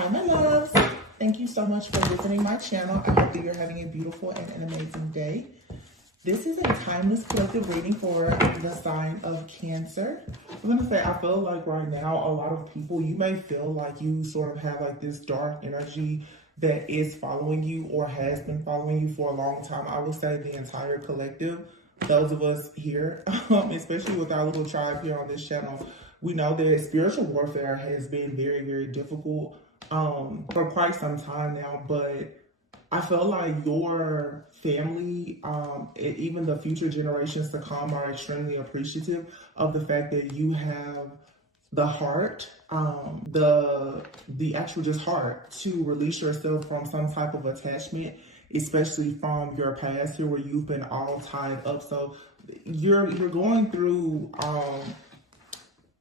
Hi, my loves. Thank you so much for visiting my channel. I hope that you're having a beautiful and an amazing day. This is a timeless collective reading for the sign of Cancer. I'm going to say, I feel like right now, a lot of people, you may feel like you sort of have like this dark energy that is following you or has been following you for a long time. I would say the entire collective, those of us here, especially with our little tribe here on this channel, we know that spiritual warfare has been very, very difficult for quite some time now, but I feel like your family, even the future generations to come, are extremely appreciative of the fact that you have the heart, the actual just heart to release yourself from some type of attachment, especially from your past here where you've been all tied up. So you're going through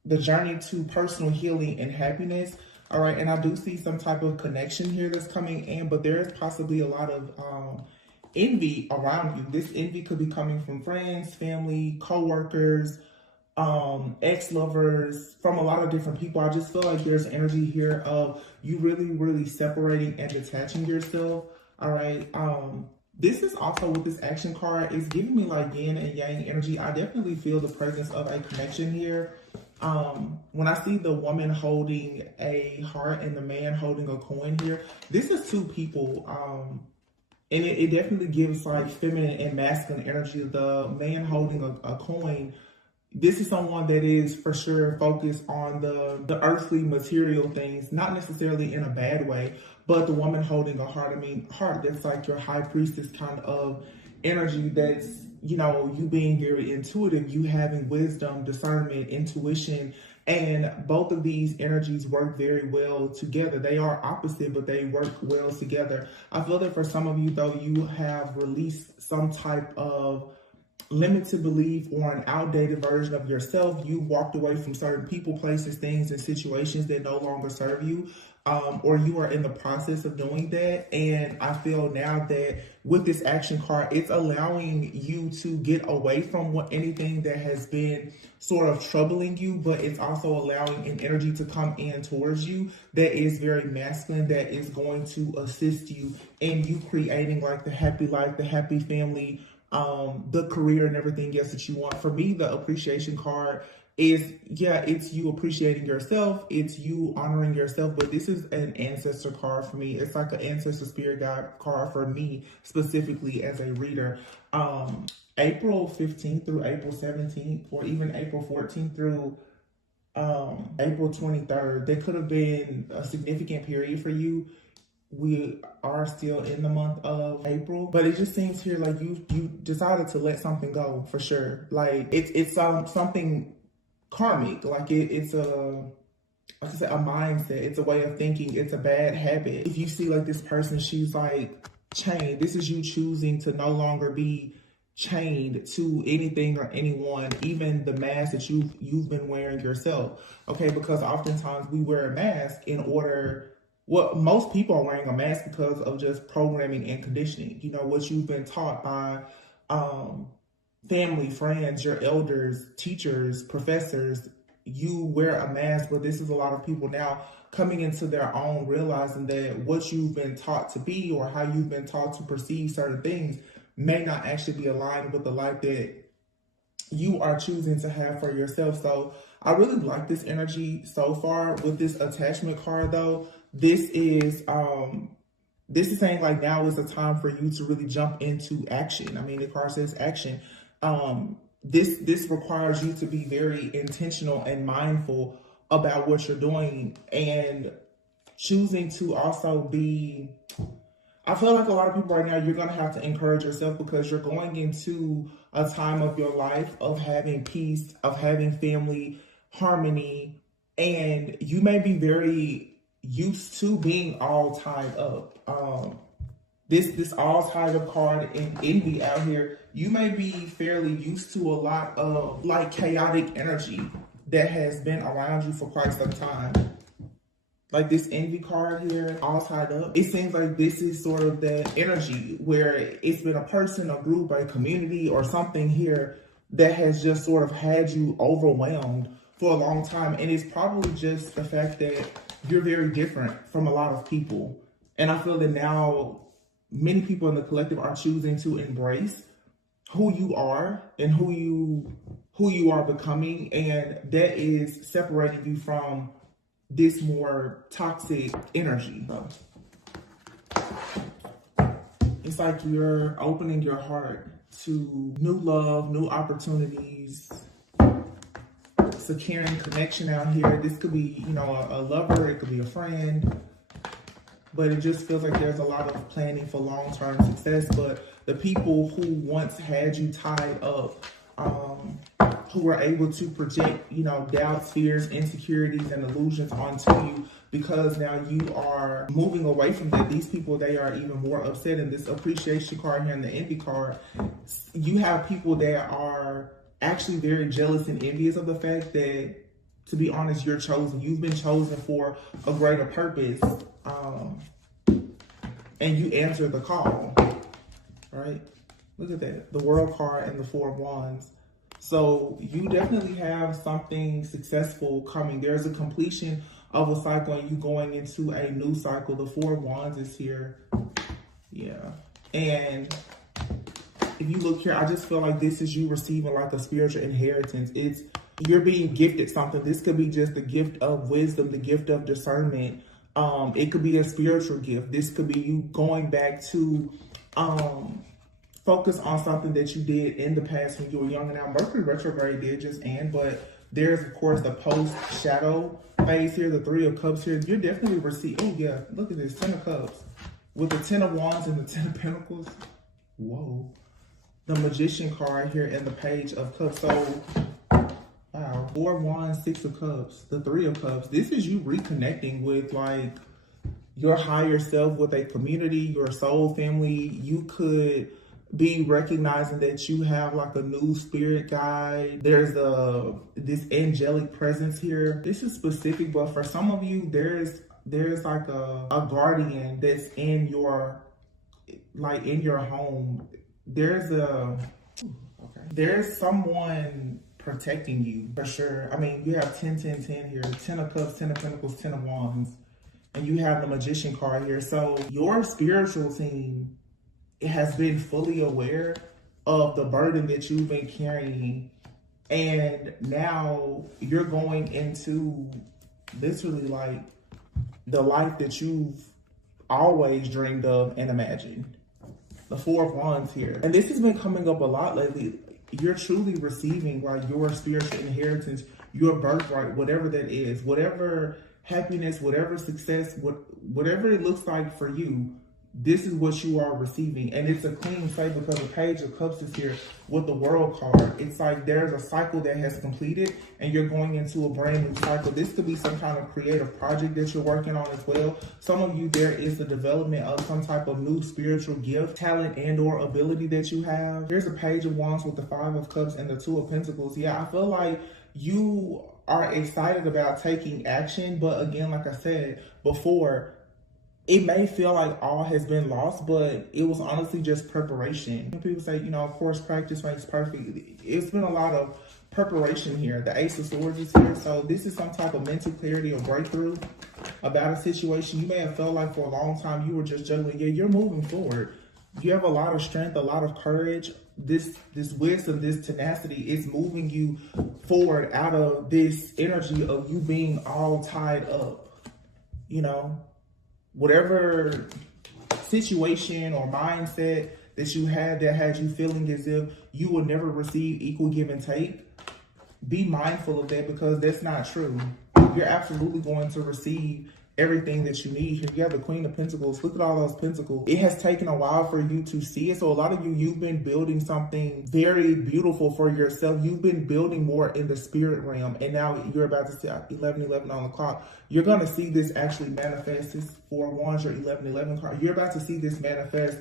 the journey to personal healing and happiness. All right, and I do see some type of connection here that's coming in, but there is possibly a lot of envy around you. This envy could be coming from friends, family, co-workers, ex-lovers, from a lot of different people. I just feel like there's energy here of you really, really separating and detaching yourself. All right. This is also with this action card, it's giving me like yin and yang energy. I definitely feel the presence of a connection here. When I see the woman holding a heart and the man holding a coin here, this is two people. And it definitely gives like feminine and masculine energy. The man holding a coin, this is someone that is for sure focused on the earthly material things, not necessarily in a bad way, but the woman holding a heart, heart, that's like your high priestess kind of energy. That's, you know, you being very intuitive, you having wisdom, discernment, intuition, and both of these energies work very well together. They are opposite, but they work well together. I feel that for some of you, though, you have released some type of limited belief or an outdated version of yourself. You walked away from certain people, places, things, and situations that no longer serve you. Or you are in the process of doing that. And I feel now that with this action card, it's allowing you to get away from anything that has been sort of troubling you, but it's also allowing an energy to come in towards you that is very masculine, that is going to assist you in you creating like the happy life, the happy family, the career and everything else that you want. For me, the appreciation card is, yeah, it's you appreciating yourself, it's you honoring yourself, but this is an ancestor card for me. It's like an ancestor spirit guide card for me specifically as a reader. April 15th through April 17th, or even April 14th through April 23rd, there could have been a significant period for you. We are still in the month of April, but it just seems here like you decided to let something go for sure. Like it's something karmic, like it's a mindset, it's a way of thinking, it's a bad habit. If you see like this person, she's like chained. This is you choosing to no longer be chained to anything or anyone, even the mask that you've been wearing yourself. Okay, because oftentimes we wear a mask in order. Well, most people are wearing a mask because of just programming and conditioning. You know, what you've been taught by family, friends, your elders, teachers, professors. You wear a mask, but this is a lot of people now coming into their own, realizing that what you've been taught to be or how you've been taught to perceive certain things may not actually be aligned with the life that you are choosing to have for yourself. So I really like this energy so far. With this attachment card, though, this is saying like now is a time for you to really jump into action. I mean, the card says action. This requires you to be very intentional and mindful about what you're doing and choosing to also be, I feel like a lot of people right now, you're going to have to encourage yourself because you're going into a time of your life of having peace, of having family harmony, and you may be very used to being all tied up. This all tied up card and envy out here, you may be fairly used to a lot of like chaotic energy that has been around you for quite some time. Like this envy card here, all tied up. It seems like this is sort of the energy where it's been a person, a group, a community, or something here that has just sort of had you overwhelmed for a long time. And it's probably just the fact that you're very different from a lot of people. And I feel that now many people in the collective are choosing to embrace who you are and who you are becoming, and that is separating you from this more toxic energy. So it's like you're opening your heart to new love, new opportunities, securing connection out here. This could be, you know, a lover, it could be a friend, but it just feels like there's a lot of planning for long-term success. But the people who once had you tied up, who were able to project, you know, doubts, fears, insecurities, and illusions onto you, because now you are moving away from that, these people, they are even more upset. In this appreciation card here and the envy card, you have people that are actually very jealous and envious of the fact that, to be honest, you're chosen. You've been chosen for a greater purpose, and you answer the call, right? Look at that, the World card and the Four of Wands. So you definitely have something successful coming. There's a completion of a cycle and you going into a new cycle. The Four of Wands is here. Yeah. And if you look here, I just feel like this is you receiving like a spiritual inheritance. You're being gifted something. This could be just the gift of wisdom, the gift of discernment. It could be a spiritual gift. This could be you going back to focus on something that you did in the past when you were young. And now Mercury retrograde did just end, but there's of course the post-shadow phase here, the Three of Cups here. You're definitely receiving, oh yeah, look at this, Ten of Cups. With the Ten of Wands and the Ten of Pentacles. Whoa. The Magician card here and the Page of Cups. So, wow, Four of Wands, Six of Cups, the Three of Cups. This is you reconnecting with like your higher self, with a community, your soul family. You could be recognizing that you have like a new spirit guide. There's this angelic presence here. This is specific, but for some of you, there's like a guardian that's in your home. There's someone protecting you for sure. I mean, you have 10, 10, 10 here, 10 of Cups, 10 of Pentacles, 10 of Wands, and you have the Magician card here. So your spiritual team has been fully aware of the burden that you've been carrying, and now you're going into literally like the life that you've always dreamed of and imagined. The Four of Wands here, and this has been coming up a lot lately. You're truly receiving like your spiritual inheritance, your birthright, whatever that is, whatever happiness, whatever success, whatever it looks like for you. This is what you are receiving, and it's a clean slate because the Page of Cups is here with the World card. It's like there's a cycle that has completed and you're going into a brand new cycle. This could be some kind of creative project that you're working on as well. Some of you, there is the development of some type of new spiritual gift, talent, and or ability that you have. There's a Page of Wands with the Five of Cups and the Two of Pentacles. Yeah, I feel like you are excited about taking action, but again, like I said before, it may feel like all has been lost, but it was honestly just preparation. People say, you know, of course, practice makes perfect. It's been a lot of preparation here. The Ace of Swords is here. So this is some type of mental clarity or breakthrough about a situation. You may have felt like for a long time you were just juggling. Yeah, you're moving forward. You have a lot of strength, a lot of courage. This wisdom, this tenacity is moving you forward out of this energy of you being all tied up, you know. Whatever situation or mindset that you had that had you feeling as if you will never receive equal give and take, be mindful of that, because that's not true. You're absolutely going to receive everything that you need. Here you have the Queen of Pentacles. Look at all those pentacles. It has taken a while for you to see it. So a lot of you, you've been building something very beautiful for yourself. You've been building more in the spirit realm. And now you're about to see 11:11 on the clock. You're going to see this actually manifest. This Four of Wands, your 11:11 card. You're about to see this manifest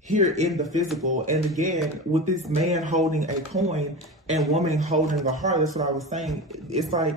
here in the physical. And again, with this man holding a coin and woman holding a heart, that's what I was saying. It's like,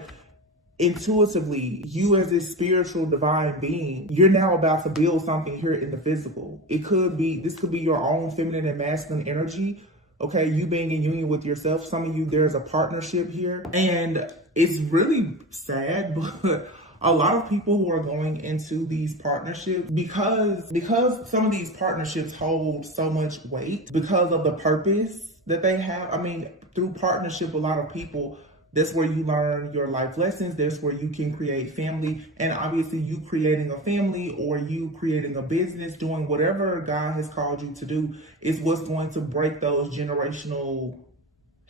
intuitively, you as this spiritual divine being, you're now about to build something here in the physical. This could be your own feminine and masculine energy. Okay, you being in union with yourself. Some of you, there's a partnership here, and it's really sad, but A lot of people who are going into these partnerships, because some of these partnerships hold so much weight because of the purpose that they have. I mean, through partnership, a lot of people, that's where you learn your life lessons. That's where you can create family. And obviously you creating a family or you creating a business, doing whatever God has called you to do is what's going to break those generational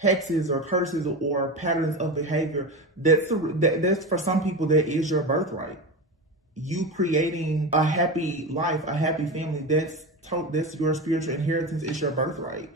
hexes or curses or patterns of behavior. That's for some people, that is your birthright. You creating a happy life, a happy family, that's your spiritual inheritance. It's your birthright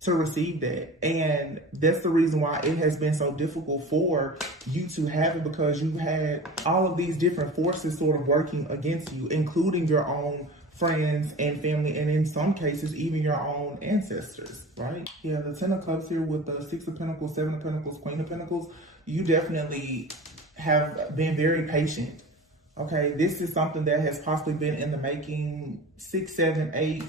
to receive that. And that's the reason why it has been so difficult for you to have it, because you've had all of these different forces sort of working against you, including your own friends and family, and in some cases, even your own ancestors, right? Yeah, the 10 of Cups here with the 6 of Pentacles, 7 of Pentacles, Queen of Pentacles, you definitely have been very patient, okay? This is something that has possibly been in the making 6, 7, 8,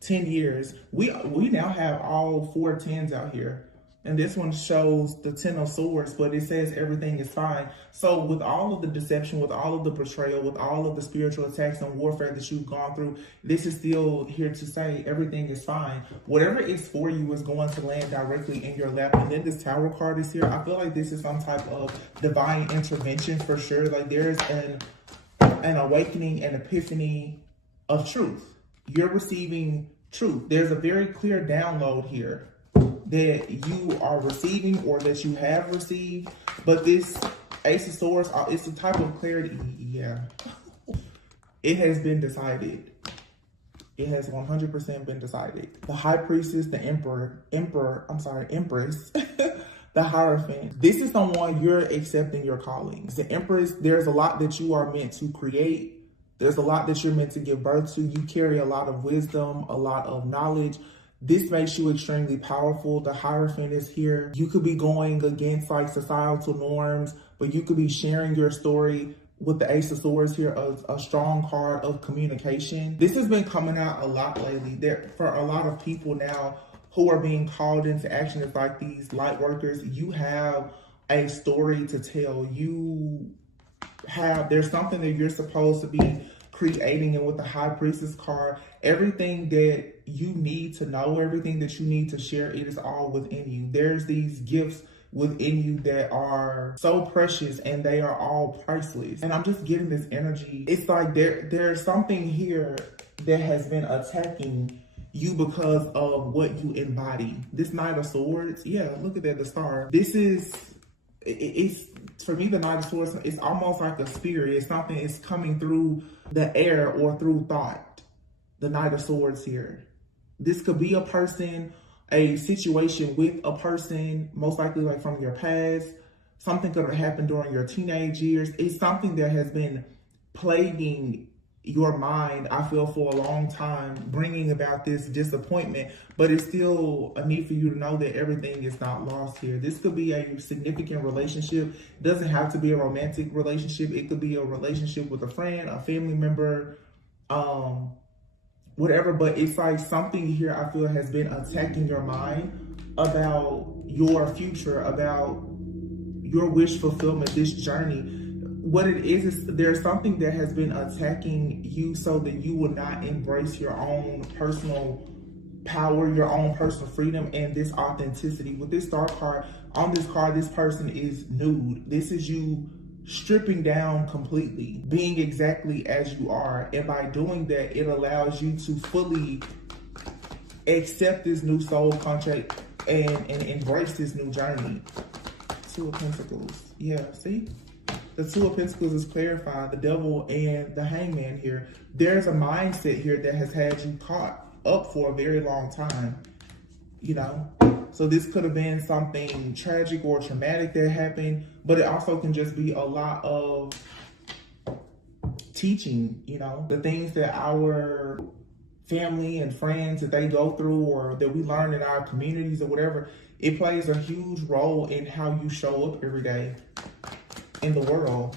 10 years. We now have all 4 10s out here. And this one shows the 10 of Swords, but it says everything is fine. So with all of the deception, with all of the betrayal, with all of the spiritual attacks and warfare that you've gone through, this is still here to say everything is fine. Whatever is for you is going to land directly in your lap. And then this Tower card is here. I feel like this is some type of divine intervention for sure. Like there's an awakening, an epiphany of truth. You're receiving truth. There's a very clear download here that you are receiving or that you have received. But this Ace of Swords, it's a type of clarity. Yeah. It has been decided. It has 100% been decided. The High Priestess, the Empress, the Hierophant. This is someone you're accepting your callings. The Empress, there's a lot that you are meant to create. There's a lot that you're meant to give birth to. You carry a lot of wisdom, a lot of knowledge. This makes you extremely powerful. The Hierophant is here. You could be going against like societal norms, but you could be sharing your story with the Ace of Swords here, a strong card of communication. This has been coming out a lot lately. For a lot of people now who are being called into action as like these light workers, you have a story to tell. There's something that you're supposed to be creating. And with the High Priestess card, everything that you need to know, everything that you need to share, it is all within you. There's these gifts within you that are so precious and they are all priceless. And I'm just getting this energy. It's like there's something here that has been attacking you because of what you embody. This Knight of Swords, yeah, look at that, the star. This is, it's for me, the Knight of Swords, it's almost like a spirit. It's something, it's coming through the air or through thought. The Knight of Swords here. This could be a person, a situation with a person, most likely like from your past. Something could have happened during your teenage years. It's something that has been plaguing your mind, I feel, for a long time, bringing about this disappointment. But it's still a need for you to know that everything is not lost here. This could be a significant relationship. It doesn't have to be a romantic relationship. It could be a relationship with a friend, a family member, whatever. But it's like something here I feel has been attacking your mind about your future, about your wish fulfillment, this journey. What it is there's something that has been attacking you so that you will not embrace your own personal power, your own personal freedom, and this authenticity. With this Star card, on this card, this person is nude. This is you stripping down completely, being exactly as you are. And by doing that, it allows you to fully accept this new soul contract and embrace this new journey. Two of Pentacles. Yeah, see? The Two of Pentacles is clarifying the Devil and the Hangman here. There's a mindset here that has had you caught up for a very long time, you know? So this could have been something tragic or traumatic that happened, but it also can just be a lot of teaching, you know? The things that our family and friends that they go through or that we learn in our communities or whatever, it plays a huge role in how you show up every day in the world.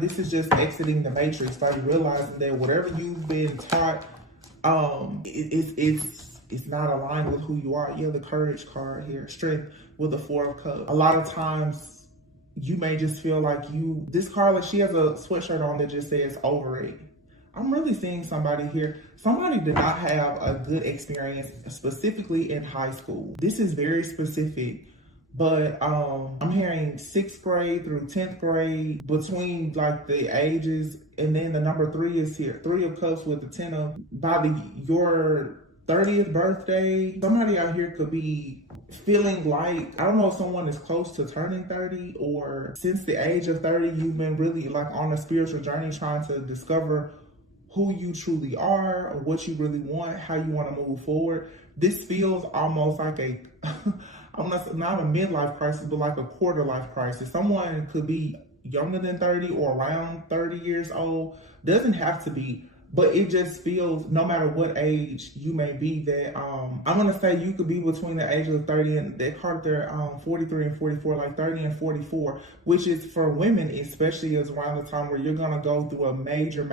This is just exiting the matrix, like realizing that whatever you've been taught, it's not aligned with who you are. You have the Courage card here, Strength with the Four of Cups. A lot of times you may just feel like this card, like she has a sweatshirt on that just says over it. I'm really seeing somebody here. Somebody did not have a good experience, specifically in high school. This is very specific, but I'm hearing 6th grade through 10th grade, between like the ages, and then the number 3 is here. 3 of Cups with the 10 of, by your 30th birthday, somebody out here could be feeling like, I don't know if someone is close to turning 30, or since the age of 30, you've been really like on a spiritual journey trying to discover who you truly are, or what you really want, how you want to move forward. This feels almost like a, not a midlife crisis, but like a quarter life crisis. Someone could be younger than 30 or around 30 years old. Doesn't have to be, but it just feels, no matter what age you may be, that I'm gonna say you could be between the ages of 30 and that card there, 43 and 44, like 30 and 44, which is for women especially, is around the time where you're gonna go through a major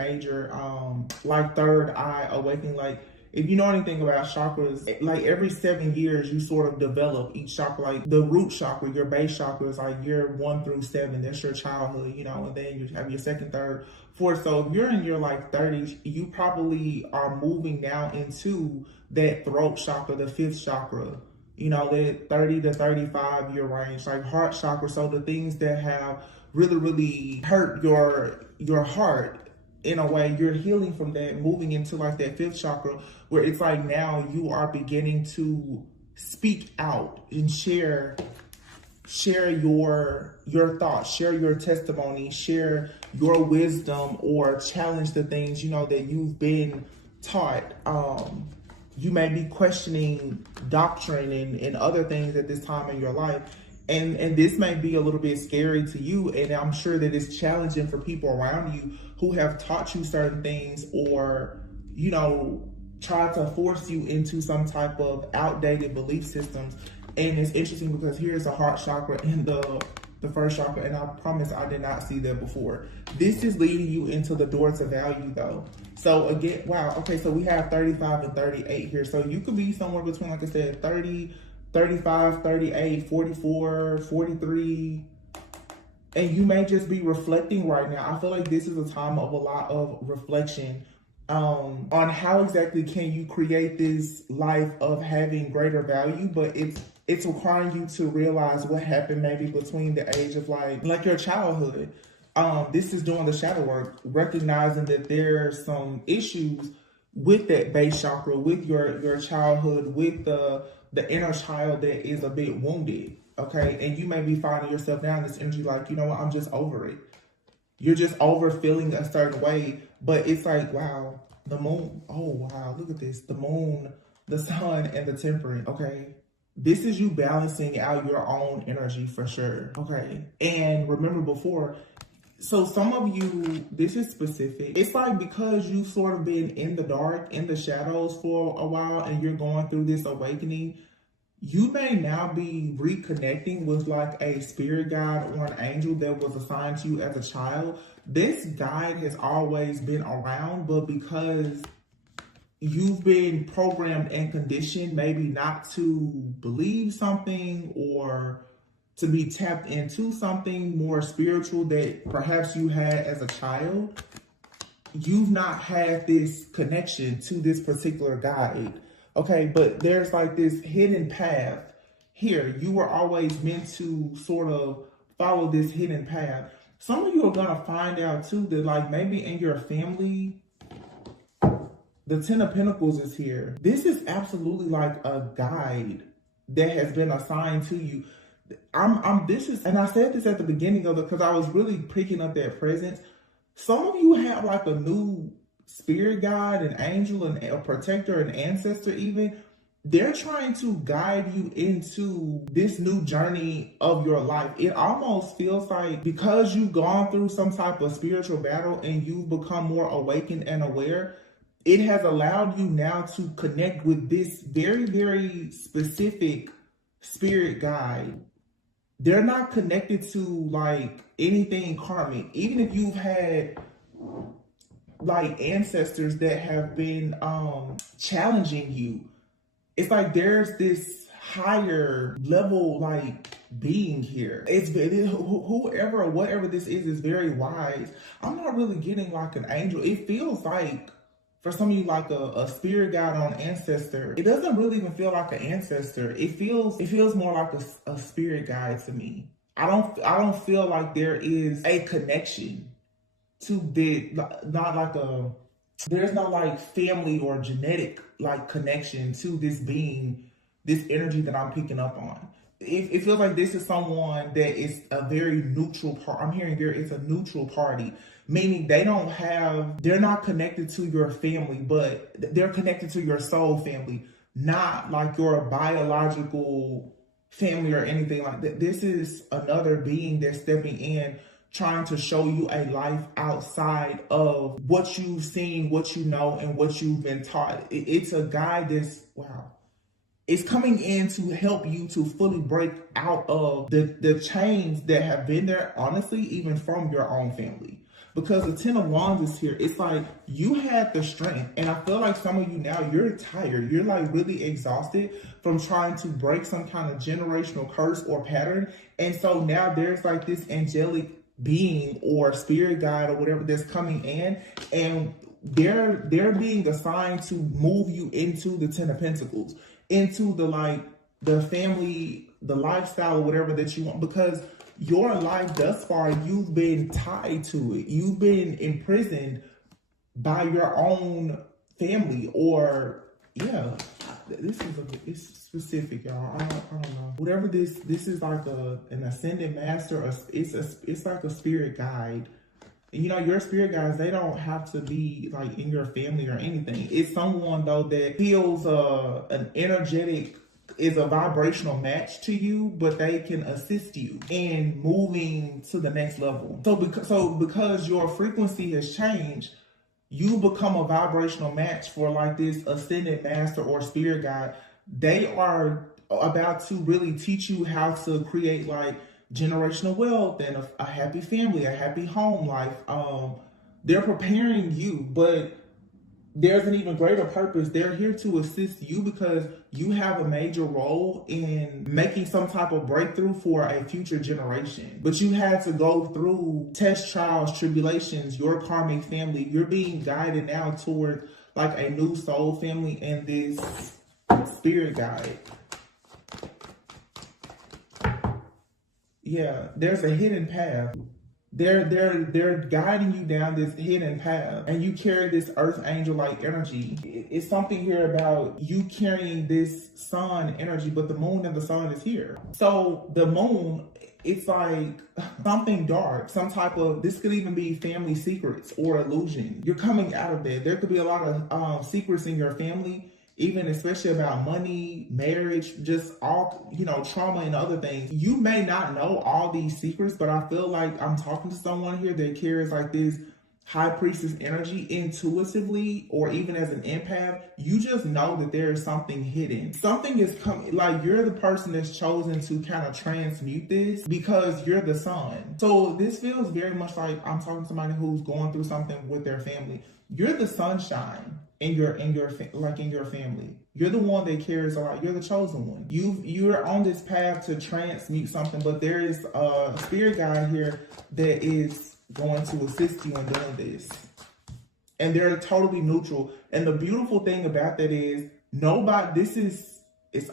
like third eye awakening. Like, if you know anything about chakras, like every 7 years you sort of develop each chakra. Like the root chakra, your base chakra, is like year 1 through 7. That's your childhood, you know, and then you have your 2nd, 3rd, 4th. So if you're in your like 30s, you probably are moving now into that throat chakra, the 5th chakra, you know, that 30 to 35 year range, like heart chakra. So the things that have really hurt your heart, in a way, you're healing from that, moving into like that 5th chakra, where it's like now you are beginning to speak out and share your thoughts, share your testimony, share your wisdom, or challenge the things, you know, that you've been taught. You may be questioning doctrine and other things at this time in your life. And this may be a little bit scary to you, and I'm sure that it's challenging for people around you who have taught you certain things, or, you know, try to force you into some type of outdated belief systems. And it's interesting because here's a heart chakra in the 1st chakra, and I promise I did not see that before. This is leading you into the door to value, though. So again, wow, okay, so we have 35 and 38 here. So you could be somewhere between, like I said, 30, 35, 38, 44, 43, and you may just be reflecting right now. I feel like this is a time of a lot of reflection on how exactly can you create this life of having greater value, but it's requiring you to realize what happened maybe between the age of like your childhood. This is doing the shadow work, recognizing that there's some issues with that base chakra, with your childhood, with the inner child that is a bit wounded, okay? And you may be finding yourself now in this energy like, you know what, I'm just over it. You're just over feeling a certain way, but it's like, wow, the moon, oh wow, look at this. The moon, the sun, and the temperance, okay? This is you balancing out your own energy for sure, okay? And remember before, so some of you, this is specific. It's like because you've sort of been in the dark, in the shadows for a while, and you're going through this awakening, you may now be reconnecting with like a spirit guide or an angel that was assigned to you as a child. This guide has always been around, but because you've been programmed and conditioned maybe not to believe something, or to be tapped into something more spiritual that perhaps you had as a child, you've not had this connection to this particular guide, okay? But there's like this hidden path here. You were always meant to sort of follow this hidden path. Some of you are gonna find out too that like maybe in your family, the 10 of Pentacles is here. This is absolutely like a guide that has been assigned to you. And I said this at the beginning of it because I was really picking up that presence. Some of you have like a new spirit guide, an angel, and a protector, an ancestor even. They're trying to guide you into this new journey of your life. It almost feels like because you've gone through some type of spiritual battle and you've become more awakened and aware, it has allowed you now to connect with this very specific spirit guide. They're not connected to like anything karmic. Even if you've had like ancestors that have been challenging you, it's like there's this higher level like being here. Whoever or whatever this is very wise. I'm not really getting like an angel. It feels like, for some of you, like a spirit guide or an ancestor. It doesn't really even feel like an ancestor. It feels more like a spirit guide to me. I don't feel like there is a connection to the, not like a, there's no like family or genetic like connection to this being, this energy that I'm picking up on. It feels like this is someone that is a very neutral part. I'm hearing there is a neutral party, meaning they're not connected to your family, but they're connected to your soul family, not like your biological family or anything like that. This is another being that's stepping in, trying to show you a life outside of what you've seen, what you know, and what you've been taught. It's a guy that's, wow. It's coming in to help you to fully break out of the chains that have been there, honestly, even from your own family. Because the 10 of Wands is here. It's like you had the strength. And I feel like some of you now, you're tired. You're like really exhausted from trying to break some kind of generational curse or pattern. And so now there's like this angelic being or spirit guide or whatever that's coming in. And they're being assigned to move you into the 10 of Pentacles, into the family, the lifestyle or whatever that you want, because your life thus far, you've been tied to it. You've been imprisoned by your own family, or yeah, it's specific, y'all. I don't know. Whatever this is like an ascended master, or it's like a spirit guide. You know, your spirit guides, they don't have to be like in your family or anything. It's someone though that feels an energetic, is a vibrational match to you, but they can assist you in moving to the next level. So because your frequency has changed, you become a vibrational match for like this ascended master or spirit guide. They are about to really teach you how to create like generational wealth and a happy family, a happy home life. They're preparing you, but there's an even greater purpose. They're here to assist you because you have a major role in making some type of breakthrough for a future generation. But you had to go through tests, trials, tribulations, your karmic family. You're being guided now toward like a new soul family and this spirit guide. Yeah, there's a hidden path. They're guiding you down this hidden path, and you carry this earth angel like energy. It's something here about you carrying this sun energy, but the moon and the sun is here. So the moon, it's like something dark, some type of, this could even be family secrets or illusion. You're coming out of it. There could be a lot of secrets in your family, even especially about money, marriage, just all, you know, trauma and other things. You may not know all these secrets, but I feel like I'm talking to someone here that carries like this high priestess energy intuitively, or even as an empath. You just know that there is something hidden. Something is coming, like you're the person that's chosen to kind of transmute this because you're the sun. So this feels very much like I'm talking to somebody who's going through something with their family. You're the sunshine in your family. You're the one that cares a lot. You're the chosen one. You're on this path to transmute something, but there is a spirit guide here that is going to assist you in doing this. And they're totally neutral. And the beautiful thing about that is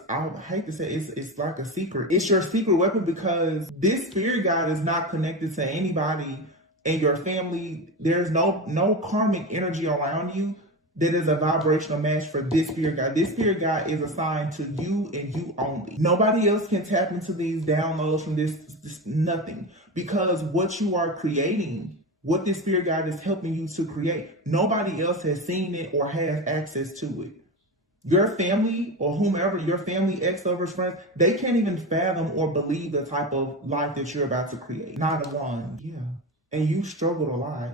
I hate to say it's like a secret. It's your secret weapon, because this spirit guide is not connected to anybody in your family. There's no karmic energy around you that is a vibrational match for this spirit guide. This spirit guide is assigned to you and you only. Nobody else can tap into these downloads from this nothing. Because what you are creating, what this spirit guide is helping you to create, nobody else has seen it or has access to it. Your family or whomever, your family, ex-lovers, friends, they can't even fathom or believe the type of life that you're about to create. Not a one. Yeah. And you struggled a lot.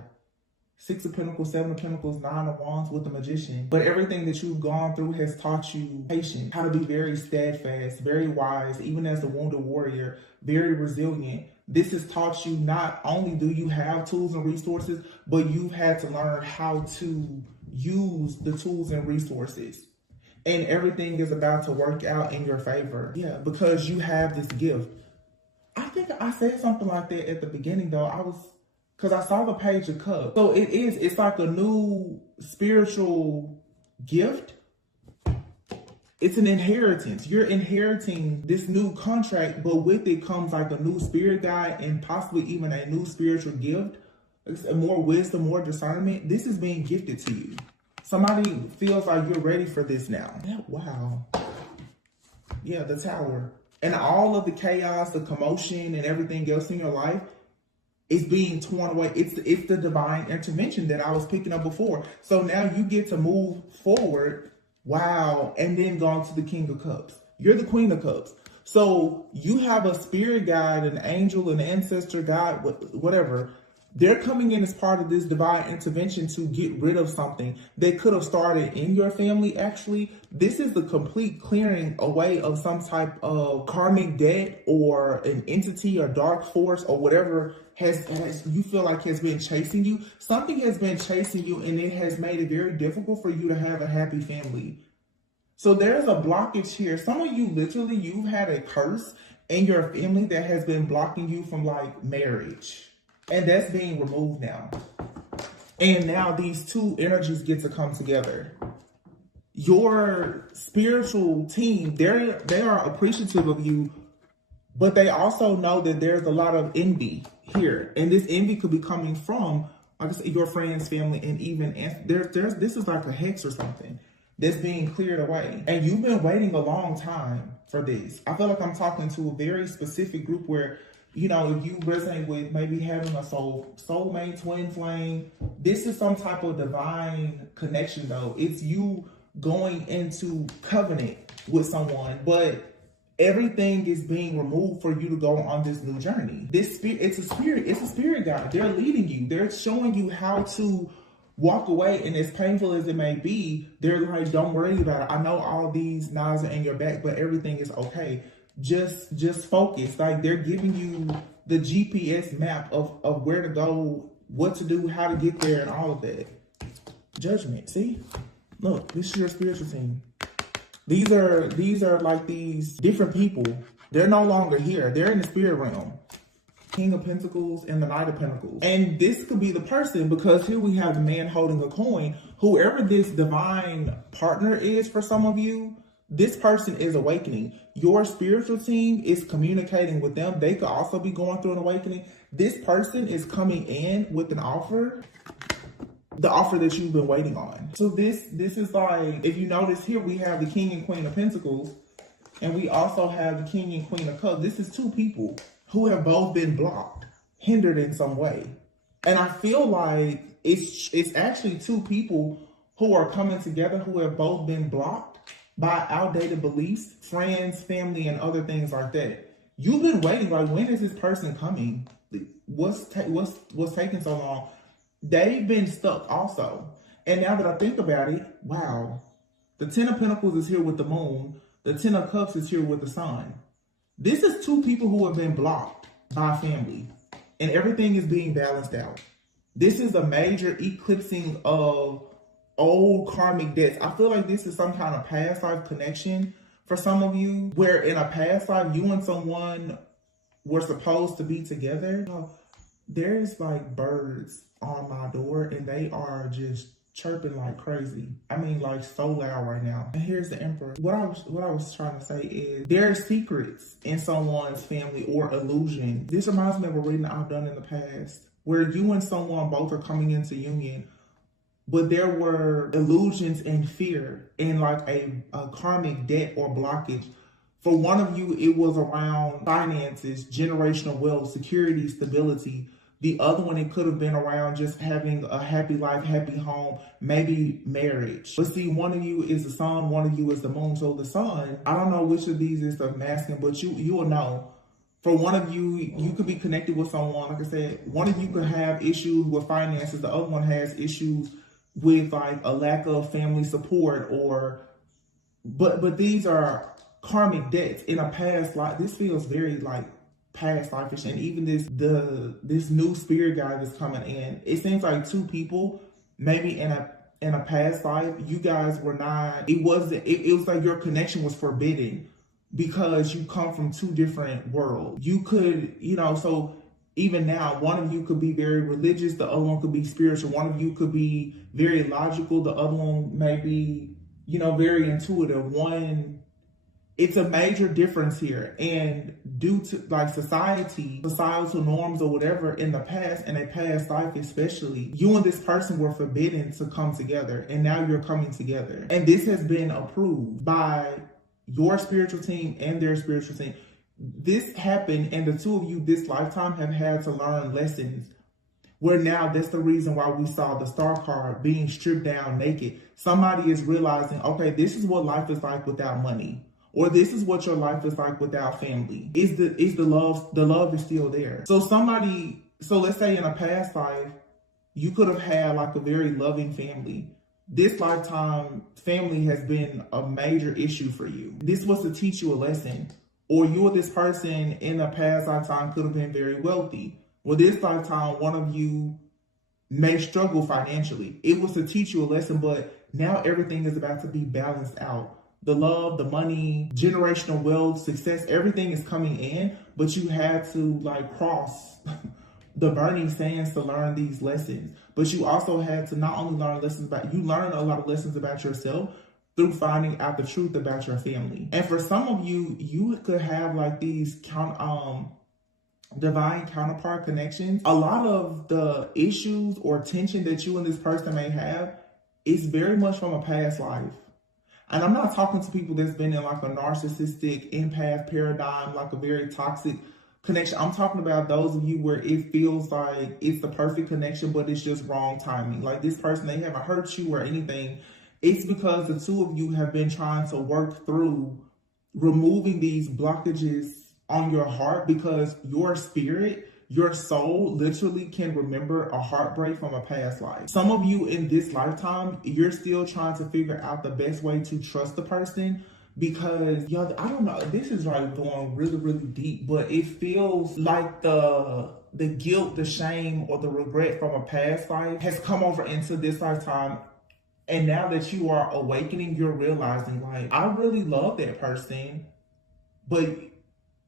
6 of Pentacles, 7 of Pentacles, 9 of Wands with the Magician. But everything that you've gone through has taught you patience, how to be very steadfast, very wise, even as a wounded warrior, very resilient. This has taught you not only do you have tools and resources, but you've had to learn how to use the tools and resources. And everything is about to work out in your favor. Yeah, because you have this gift. I think I said something like that at the beginning though. Because I saw the Page of Cups. So it's like a new spiritual gift. It's an inheritance. You're inheriting this new contract, but with it comes like a new spirit guide and possibly even a new spiritual gift. It's more wisdom, more discernment. This is being gifted to you. Somebody feels like you're ready for this now. Yeah, wow. Yeah, the Tower. And all of the chaos, the commotion, and everything else in your life is being torn away. It's the divine intervention that I was picking up before. So now you get to move forward. Wow. And then go on to the King of Cups. You're the Queen of Cups. So you have a spirit guide, an angel, an ancestor guide, whatever. They're coming in as part of this divine intervention to get rid of something that could have started in your family, actually. This is the complete clearing away of some type of karmic debt or an entity or dark force or whatever has you feel like has been chasing you. Something has been chasing you and it has made it very difficult for you to have a happy family. So there's a blockage here. Some of you, literally, you've had a curse in your family that has been blocking you from like marriage. And that's being removed now. And now these two energies get to come together. Your spiritual team, they are appreciative of you, but they also know that there's a lot of envy here. And this envy could be coming from, like I said, your friends, family, and even this is like a hex or something that's being cleared away. And you've been waiting a long time for this. I feel like I'm talking to a very specific group where, you know, if you resonate with maybe having a soulmate, twin flame, this is some type of divine connection though. It's you going into covenant with someone, but everything is being removed for you to go on this new journey. It's a spirit guide. They're leading you. They're showing you how to walk away, and as painful as it may be, they're like, don't worry about it. I know all these knives are in your back, but everything is okay. Just focus. Like, they're giving you the GPS map of where to go, what to do, how to get there, and all of that. Judgment. See, look, this is your spiritual team. These are like these different people. They're no longer here. They're in the spirit realm. King of Pentacles and the Knight of Pentacles. And this could be the person, because here we have the man holding a coin. Whoever this divine partner is for some of you, this person is awakening. Your spiritual team is communicating with them. They could also be going through an awakening. This person is coming in with an offer, the offer that you've been waiting on. So this is like, if you notice here, we have the King and Queen of Pentacles, and we also have the King and Queen of Cups. This is two people who have both been blocked, hindered in some way. And I feel like it's actually two people who are coming together who have both been blocked by outdated beliefs, friends, family, and other things like that. You've been waiting, like, when is this person coming? What's taking so long? They've been stuck also. And now that I think about it, wow. The Ten of Pentacles is here with the Moon. The Ten of Cups is here with the Sun. This is two people who have been blocked by family, and everything is being balanced out. This is a major eclipsing of old karmic debts. I feel like this is some kind of past life connection for some of you, where in a past life, you and someone were supposed to be together. There's like birds on my door, and they are just chirping like crazy. I mean, like, so loud right now. And here's the Emperor. What I was trying to say is, there are secrets in someone's family or illusion. This reminds me of a reading I've done in the past, where you and someone both are coming into union, but there were illusions and fear and like a karmic debt or blockage. For one of you, it was around finances, generational wealth, security, stability. The other one, it could have been around just having a happy life, happy home, maybe marriage. But see, one of you is the sun, one of you is the moon. So the sun, I don't know which of these is the masculine, but you will know. For one of you, you could be connected with someone. Like I said, one of you could have issues with finances. The other one has issues with like a lack of family support, but these are karmic debts in a past life. This feels very like past life-ish. And even this new spirit guide that's coming in, it seems like two people maybe in a past life, you guys were not, it was like your connection was forbidden, because you come from two different worlds. You could, so even now, one of you could be very religious, the other one could be spiritual. One of you could be very logical, the other one may be, very intuitive. It's a major difference here. And due to like societal norms or whatever in the past, in a past life especially, you and this person were forbidden to come together. And now you're coming together. And this has been approved by your spiritual team and their spiritual team. This happened, and the two of you this lifetime have had to learn lessons. Where now that's the reason why we saw the star card being stripped down naked. Somebody is realizing, okay, this is what life is like without money. Or this is what your life is like without family. Is the love is still there. So let's say in a past life, you could have had like a very loving family. This lifetime, family has been a major issue for you. This was to teach you a lesson. Or you or this person in a past lifetime could have been very wealthy. Well, this lifetime, one of you may struggle financially. It was to teach you a lesson, but now everything is about to be balanced out. The love, the money, generational wealth, success, everything is coming in, but you had to like cross the burning sands to learn these lessons. But you also had to not only learn lessons you learn a lot of lessons about yourself through finding out the truth about your family. And for some of you, you could have like these divine counterpart connections. A lot of the issues or tension that you and this person may have is very much from a past life. And I'm not talking to people that's been in like a narcissistic empath paradigm, like a very toxic connection. I'm talking about those of you where it feels like it's the perfect connection, but it's just wrong timing. Like this person, they haven't hurt you or anything. It's because the two of you have been trying to work through removing these blockages on your heart, because your spirit, your soul literally can remember a heartbreak from a past life. Some of you in this lifetime, you're still trying to figure out the best way to trust the person, because I don't know, this is like going really, really deep, but it feels like the guilt, the shame, or the regret from a past life has come over into this lifetime. And now that you are awakening, you're realizing like, I really love that person, but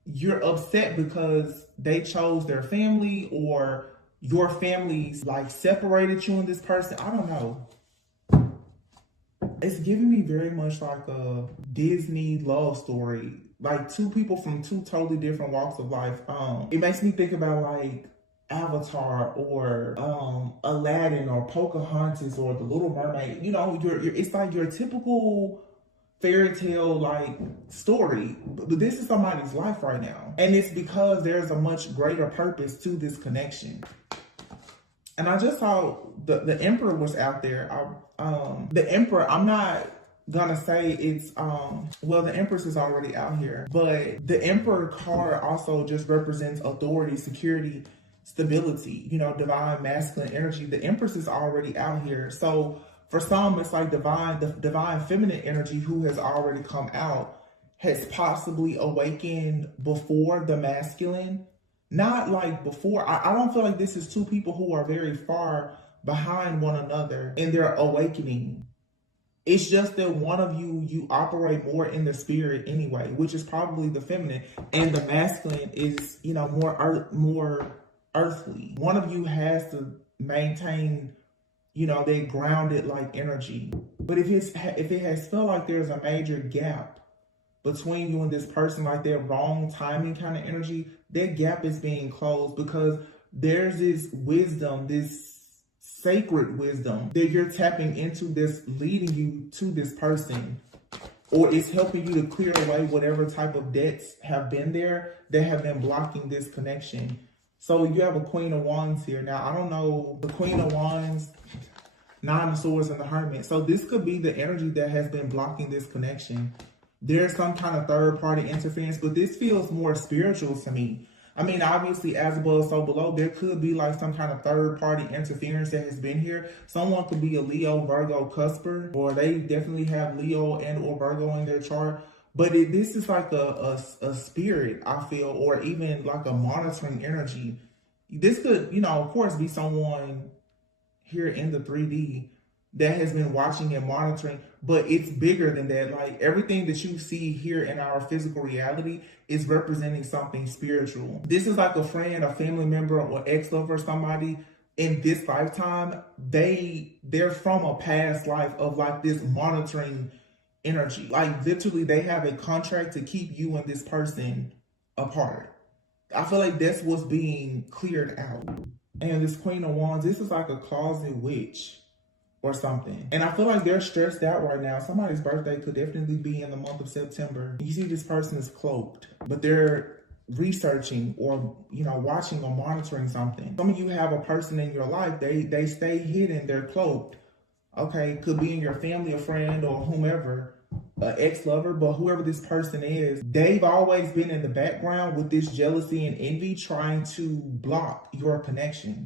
you're upset because they chose their family, or your family's like separated you and this person. I don't know. It's giving me very much like a Disney love story, like two people from two totally different walks of life. It makes me think about like Avatar or Aladdin or Pocahontas or The Little Mermaid. It's like your typical fairy tale like story, but this is somebody's life right now, and it's because there's a much greater purpose to this connection. And I just saw the Emperor was out there. The Emperor, I'm not gonna say it's well, the Empress is already out here, but the Emperor card also just represents authority, security, stability, divine masculine energy. The Empress is already out here. So for some, it's like the divine feminine energy who has already come out has possibly awakened before the masculine. Not like before. I don't feel like this is two people who are very far behind one another in their awakening. It's just that one of you operate more in the spirit anyway, which is probably the feminine, and the masculine is, more earthly. One of you has to maintain they grounded like energy. But if it has felt like there's a major gap between you and this person, like their wrong timing kind of energy, that gap is being closed, because there's this wisdom, this sacred wisdom that you're tapping into, that's leading you to this person, or it's helping you to clear away whatever type of debts have been there that have been blocking this connection. So you have a Queen of Wands here. Now, I don't know, the Queen of Wands, Nine of Swords, and the Hermit. So this could be the energy that has been blocking this connection. There's some kind of third-party interference, but this feels more spiritual to me. I mean, obviously, as above, so below, there could be like some kind of third-party interference that has been here. Someone could be a Leo, Virgo, Cusper, or they definitely have Leo and or Virgo in their chart. But this is like a spirit, I feel, or even like a monitoring energy. This could, of course, be someone here in the 3D that has been watching and monitoring, but it's bigger than that. Like everything that you see here in our physical reality is representing something spiritual. This is like a friend, a family member, or ex-lover, somebody in this lifetime. They're from a past life of like this monitoring energy. Like literally they have a contract to keep you and this person apart. I feel like that's what's being cleared out. And this Queen of Wands, this is like a closet witch or something. And I feel like they're stressed out right now. Somebody's birthday could definitely be in the month of September. You see this person is cloaked, but they're researching or, you know, watching or monitoring something. Some of you have a person in your life, they stay hidden, they're cloaked. Okay, could be in your family, a friend, or whomever, an ex-lover, but whoever this person is, they've always been in the background with this jealousy and envy trying to block your connection.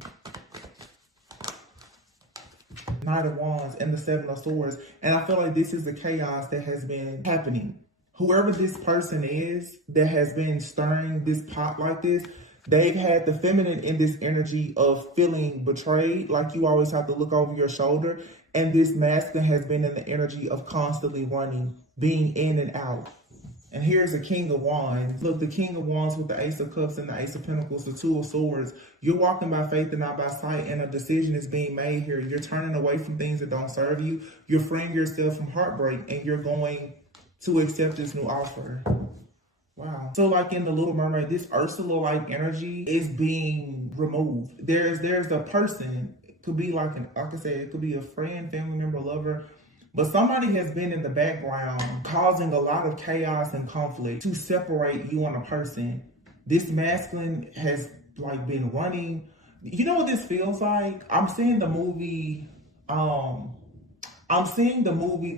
Knight of Wands and the Seven of Swords. And I feel like this is the chaos that has been happening. Whoever this person is that has been stirring this pot like this, they've had the feminine in this energy of feeling betrayed, like you always have to look over your shoulder. And this masculine has been in the energy of constantly running, being in and out. And here's the King of Wands. Look, the King of Wands with the Ace of Cups and the Ace of Pentacles, the Two of Swords. You're walking by faith and not by sight, and a decision is being made here. You're turning away from things that don't serve you. You're freeing yourself from heartbreak, and you're going to accept this new offer. Wow. So like in The Little Mermaid, this Ursula-like energy is being removed. There's a person, it could be like I said, it could be a friend, family member, lover, but somebody has been in the background causing a lot of chaos and conflict to separate you and a person. This masculine has like been running. You know what this feels like? I'm seeing the movie, The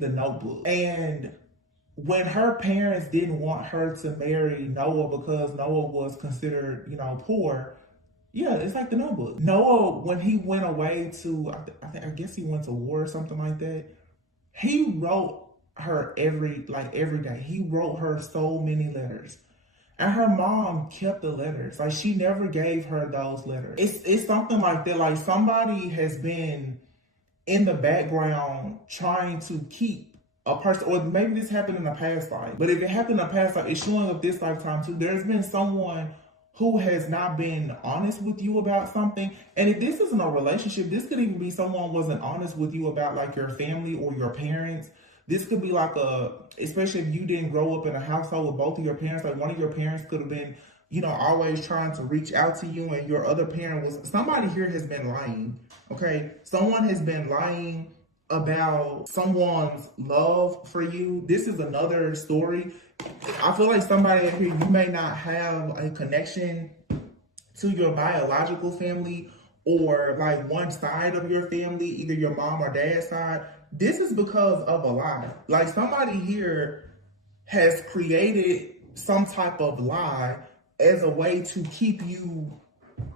Notebook. And when her parents didn't want her to marry Noah because Noah was considered, you know, poor. Yeah, it's like The Notebook. Noah, when he went away to, I guess he went to war or something like that. He wrote her every day. He wrote her so many letters. And her mom kept the letters. Like she never gave her those letters. It's something like that. Like somebody has been in the background trying to keep a person, or maybe this happened in a past life. But if it happened in a past life, it's showing up this lifetime too. There's been someone who has not been honest with you about something. And if this isn't a relationship, this could even be someone wasn't honest with you about like your family or your parents. This could be like especially if you didn't grow up in a household with both of your parents, like one of your parents could have been, you know, always trying to reach out to you, and your other parent was, somebody here has been lying, okay? Someone has been lying about someone's love for you. This is another story. I feel like somebody here, you may not have a connection to your biological family or like one side of your family, either your mom or dad's side. This is because of a lie. Like somebody here has created some type of lie as a way to keep you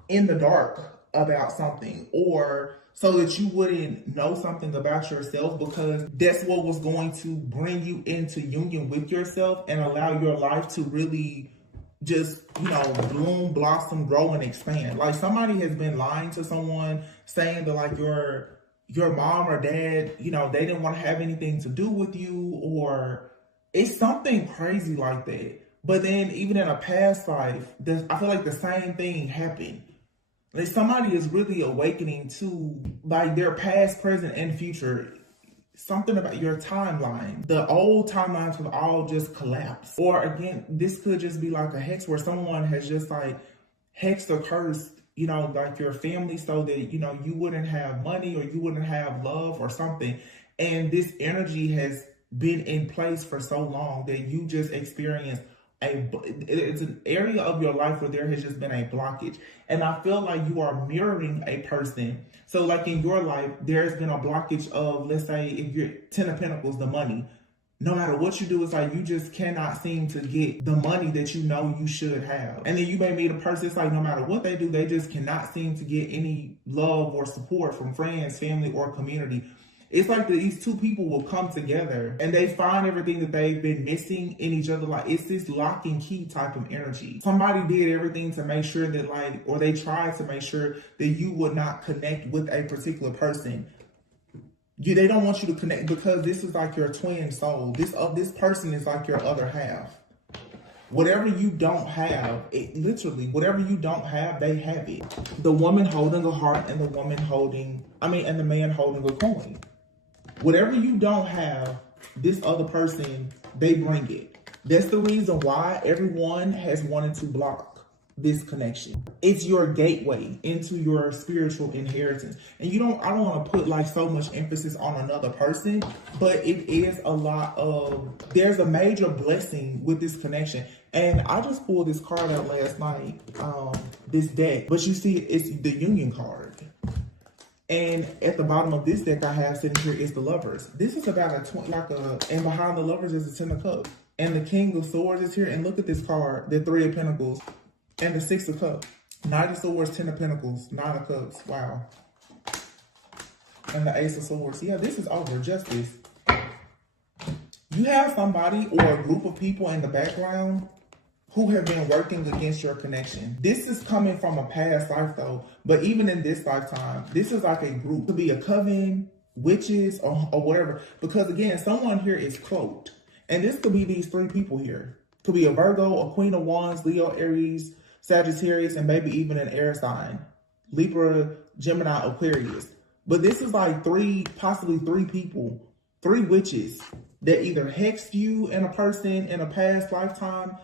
in the dark about something, or so that you wouldn't know something about yourself, because that's what was going to bring you into union with yourself and allow your life to really just, you know, bloom, blossom, grow, and expand. Like somebody has been lying to someone, saying that like your mom or dad, you know, they didn't want to have anything to do with you, or it's something crazy like that. But then even in a past life, I feel like the same thing happened. Like somebody is really awakening to like their past, present, and future. Something about your timeline. The old timelines have all just collapsed. Or again, this could just be like a hex where someone has just like hexed or cursed, you know, like your family so that, you know, you wouldn't have money or you wouldn't have love or something. And this energy has been in place for so long that you just experienced it's an area of your life where there has just been a blockage. And I feel like you are mirroring a person. So like in your life, there's been a blockage of, let's say if you're 10 of Pentacles, the money. No matter what you do, it's like you just cannot seem to get the money that you know you should have. And then you may meet a person, it's like no matter what they do, they just cannot seem to get any love or support from friends, family, or community. It's like these two people will come together and they find everything that they've been missing in each other. Like it's this lock and key type of energy. Somebody did everything to make sure that like, or they tried to make sure that you would not connect with a particular person. They don't want you to connect because this is like your twin soul. This person is like your other half. Whatever you don't have, literally, whatever you don't have, they have it. The woman holding a heart and the and the man holding a coin. Whatever you don't have, this other person, they bring it. That's the reason why everyone has wanted to block this connection. It's your gateway into your spiritual inheritance. And I don't want to put like so much emphasis on another person, but it is there's a major blessing with this connection. And I just pulled this card out last night, this deck, but you see it's the Union card. And at the bottom of this deck I have sitting here is the Lovers. This is about and behind the Lovers is the Ten of Cups. And the King of Swords is here. And look at this card, the Three of Pentacles. And the Six of Cups. Knight of Swords, Ten of Pentacles, Nine of Cups. Wow. And the Ace of Swords. Yeah, this is over. Justice. You have somebody or a group of people in the background who have been working against your connection. This is coming from a past life though. But even in this lifetime, this is like a group. It could be a coven, witches, or whatever. Because again, someone here is cloaked. And this could be these three people here. Could be a Virgo, a Queen of Wands, Leo, Aries, Sagittarius, and maybe even an air sign. Libra, Gemini, Aquarius. But this is like possibly three people, three witches that either hexed you and a person in a past lifetime,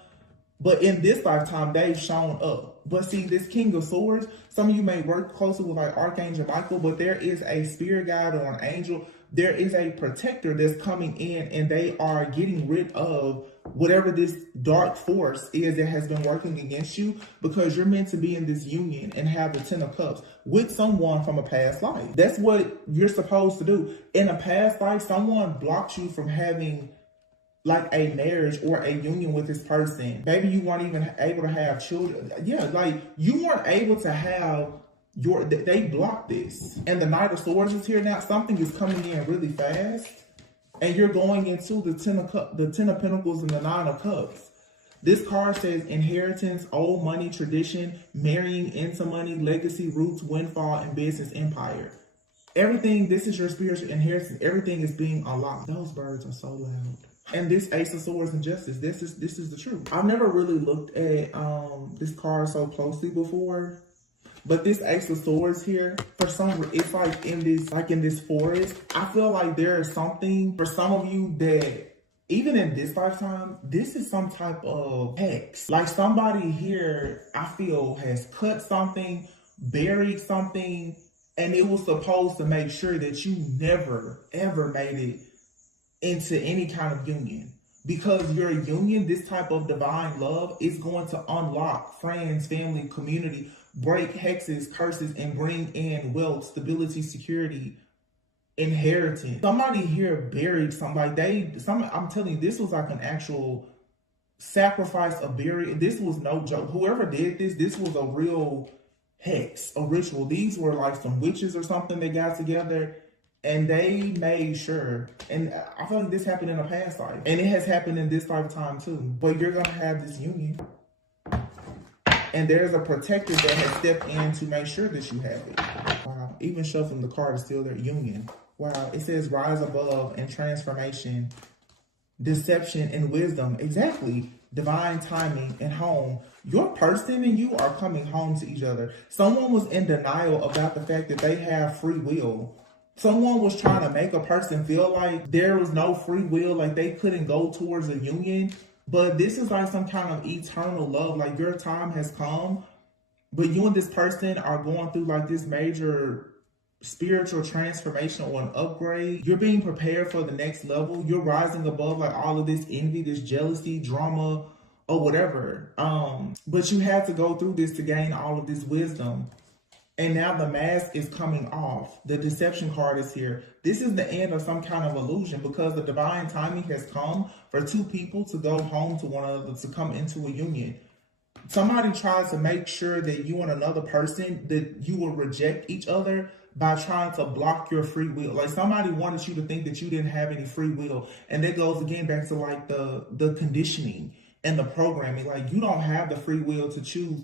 but in this lifetime, they've shown up. But see, this King of Swords, some of you may work closely with like Archangel Michael, but there is a spirit guide or an angel. There is a protector that's coming in and they are getting rid of whatever this dark force is that has been working against you, because you're meant to be in this union and have the Ten of Cups with someone from a past life. That's what you're supposed to do. In a past life, someone blocked you from having like a marriage or a union with this person. Maybe you weren't even able to have children. Yeah, like you weren't able to have they blocked this. And the Knight of Swords is here now. Something is coming in really fast. And you're going into the Ten of Pentacles and the Nine of Cups. This card says inheritance, old money, tradition, marrying into money, legacy, roots, windfall, and business empire. Everything, this is your spiritual inheritance. Everything is being unlocked. Those birds are so loud. And this Ace of Swords and Justice, this is the truth. I've never really looked at this card so closely before. But this Ace of Swords here, for some reason, it's like in this forest. I feel like there is something for some of you that even in this lifetime, this is some type of hex. Like somebody here, I feel, has cut something, buried something, and it was supposed to make sure that you never, ever made it into any kind of union. Because your union, this type of divine love, is going to unlock friends, family, community, break hexes, curses, and bring in wealth, stability, security, inheritance. Somebody here buried somebody. I'm telling you, this was like an actual sacrifice of burial. This was no joke. Whoever did this was a real hex, a ritual. These were like some witches or something that got together and they made sure. And I feel like this happened in a past life. And it has happened in this lifetime too. But you're going to have this union. And there's a protector that has stepped in to make sure that you have it. Wow. Even shuffling the card is still their union. Wow. It says rise above and transformation, deception and wisdom. Exactly. Divine timing and home. Your person and you are coming home to each other. Someone was in denial about the fact that they have free will. Someone was trying to make a person feel like there was no free will, like they couldn't go towards a union. But this is like some kind of eternal love. Like your time has come, but you and this person are going through like this major spiritual transformation or an upgrade. You're being prepared for the next level. You're rising above like all of this envy, this jealousy, drama, or whatever. But you had to go through this to gain all of this wisdom. And now the mask is coming off. The deception card is here. This is the end of some kind of illusion because the divine timing has come for two people to go home to one another, to come into a union. Somebody tries to make sure that you and another person, that you will reject each other by trying to block your free will. Like somebody wanted you to think that you didn't have any free will. And that goes again back to like the conditioning and the programming. Like you don't have the free will to choose.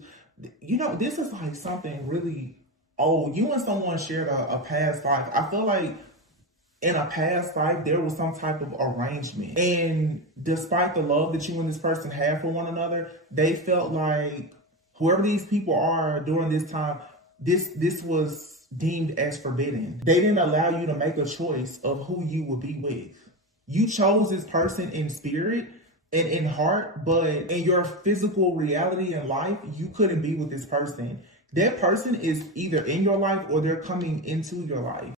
You know, this is like something really old. You and someone shared a past life. I feel like in a past life, there was some type of arrangement. And despite the love that you and this person have for one another, they felt like whoever these people are during this time, this was deemed as forbidden. They didn't allow you to make a choice of who you would be with. You chose this person in spirit and in heart, but in your physical reality in life, you couldn't be with this person. That person is either in your life or they're coming into your life.